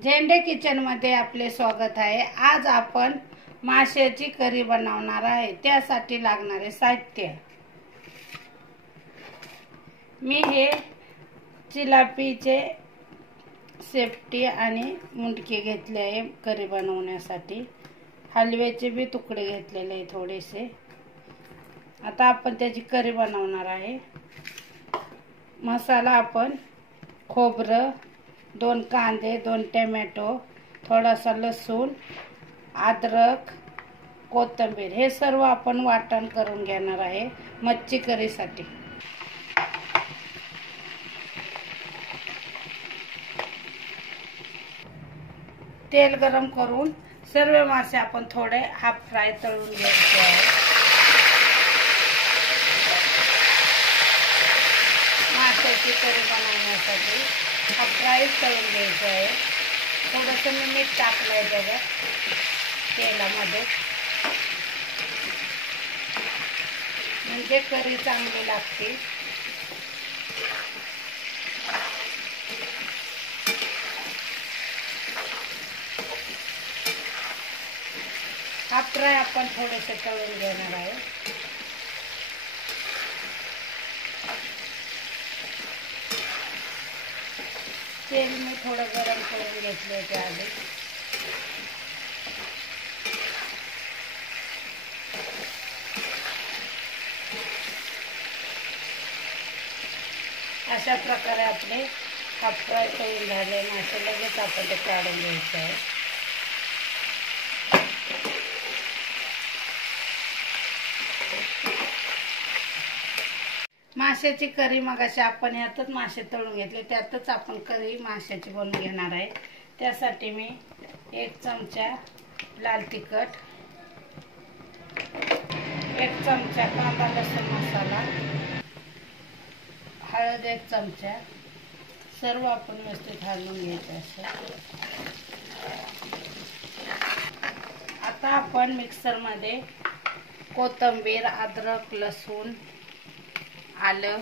झेंडे किचन मध्ये आपले स्वागत आहे। आज आपण माशाची करी बनवणार आहे। त्यासाठी लागणारे साहित्य, मी हे चिलापीचे सेफ्टी आणि मुंडके घेतले आहे करी बनवण्यासाठी। हलव्याचे बी तुकडे घेतलेले आहे थोडेसे। आता आपण त्याची करी बनवणार आहे। मसाला आपण खोबरं, 2 कांदे, 2 टोमॅटो, थोडासा लसूण, अद्रक, कोथिंबीर हे सर्व आपण वाटण करून घेणार आहे मच्छी करीसाठी। तेल गरम करून सर्व मासे आपण थोडे हाफ फ्राय तळून घ्यायचे आहे। माशाची करी बनवण्यासाठी हाफ फ्राय तळून घ्यायचे आहे। थोडंसं मी मीठ टाकलंय त्याच्यात तेलामध्ये, म्हणजे करी चांगली लागते। हाफ फ्राय आपण थोडेसे तळून घेणार आहे। तेल मी थोडं गरम करून घेतले त्याआधी। अशा प्रकारे आपले हाफ फ्राय तळून झाले मासे, लगेच आपण ते काढून घ्यायचे आहे। माशाची करी मगाशी आपण यातच मासे तळून घेतले, त्यातच आपण करी माशाची बनवून घेणार आहे। त्यासाठी मी 1 चमचा लाल तिखट, 1 चमचा कांदा लसूण मसाला, हळद 1 चमचा, सर्व आपण व्यवस्थित हलवून घ्यायचं असं। आता आपण मिक्सर मध्ये कोथिंबीर, अद्रक, लसूण, आलं,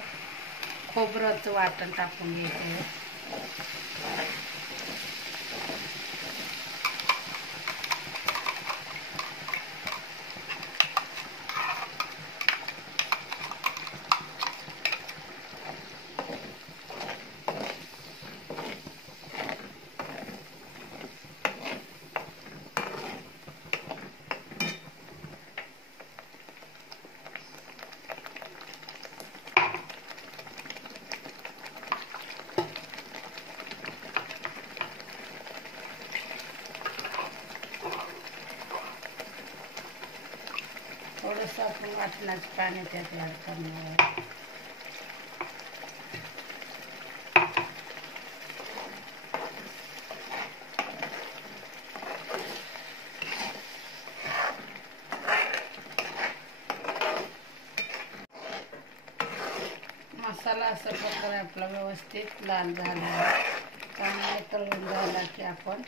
खोबऱ्याचं वाटण टाकून घ्यायचं। थोडंसं आपण वाटणाचं पाणी त्यात ऍड करणार आहे। मसाला अशा प्रकारे आपला व्यवस्थित लाल झाला आहे। चांगला तळून झाला की आपण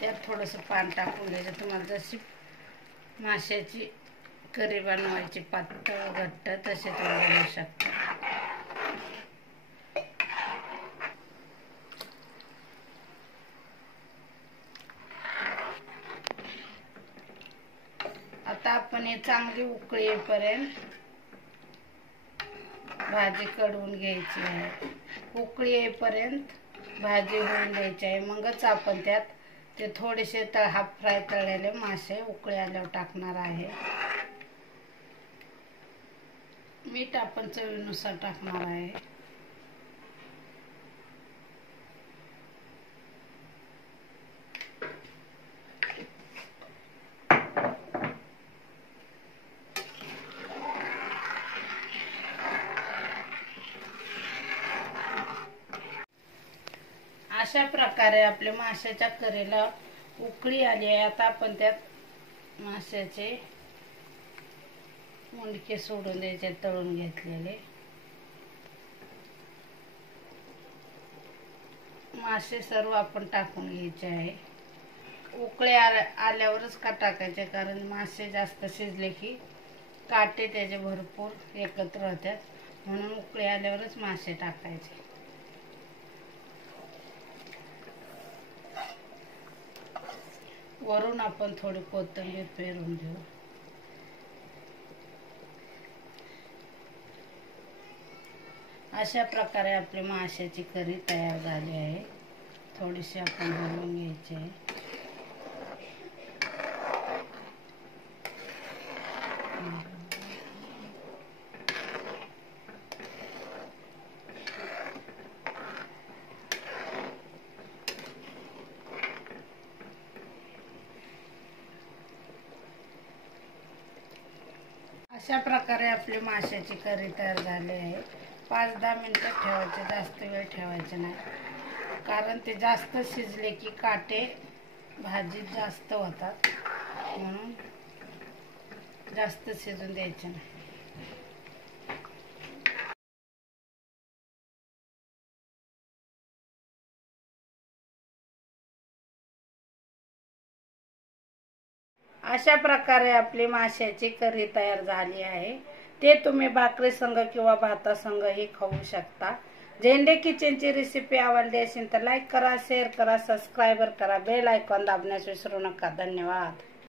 त्यात थोडंसं पाणी टाकून घ्यायचं। तुम्हाला जशी माशाची करी बनवायची पातळ घट्ट तसे तुम्ही बनवू शकता। आता आपण हे चांगली उकळी येईपर्यंत भाजी कढवून घ्यायची आहे। उकळी येईपर्यंत भाजी होऊन द्यायची आहे। मगच आपण त्यात ते थोडेसे हाफ फ्राय तळलेले मासे उकळी आल्यावर टाकणार आहे। मीठ आपण चवीनुसार टाकणार आहे। अशा प्रकारे आपल्या माशाच्या करीला उकळी आली आहे। आता आपण त्यात माशाचे मुंडके सोडून द्यायचे तळून घेतलेले। मासे सर्व आपण टाकून घ्यायचे आहे। उकळी आल्यावरच का टाकायचे, कारण मासे जास्त शिजले की काटे त्याचे भरपूर एकत्र होतात, म्हणून उकळी आल्यावरच मासे टाकायचे। वरून आपण थोडी कोथिंबीर पेरून घेऊ. अशा प्रकारे आपली माशाची करी तयार झाली आहे. थोडीशी आपण हलवून घ्यायची आहे. अशा प्रकारे आपली माशाची करी तयार झाली आहे. 5-10 मिनिटं ठेवायचे, जास्त वेळ ठेवायचे नाही, कारण ते जास्त शिजले की काटे भाजीत जास्त होतात, म्हणून जास्त शिजून द्यायचे नाही. अशा प्रकारे आपली माशाची करी तयार झाली आहे. ते तुम्ही भाकरी संग किंवा भाता संगही खाऊ शकता. झेंडे किचनची रेसिपी आवडली असेल तर लाईक करा, शेअर करा, सबस्क्राईब करा, बेल आयकॉन दाबण्यास विसरू नका. धन्यवाद.